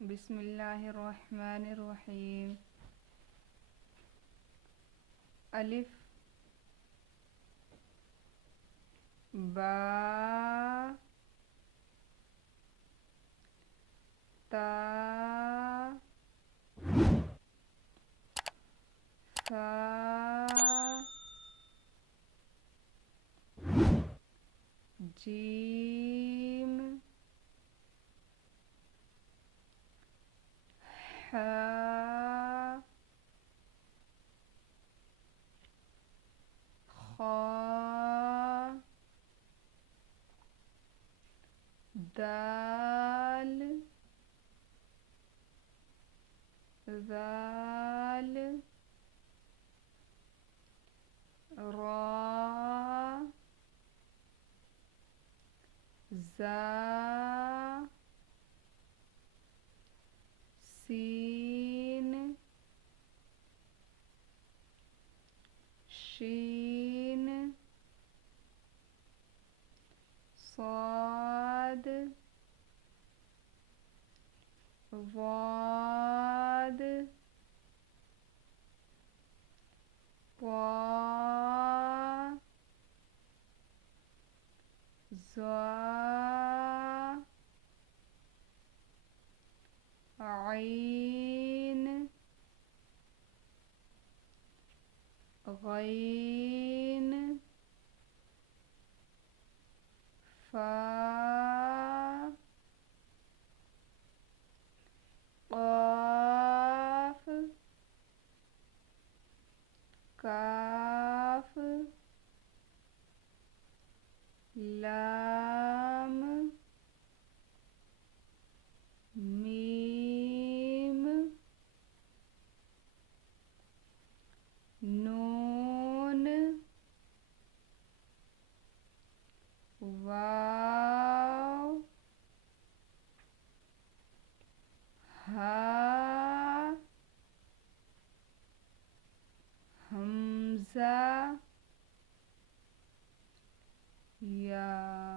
बिस्मिल्लाहिर्रहमानिर्रहीम। अलिफ बा ता सा जीम हा खा दाल ज़ाल रा ज़ा सीन शीन स्वाद वाद वा ज़ा ऐन गैन फा क़ाफ़ काफ लाम मीम नून वाव हा हमज़ा या।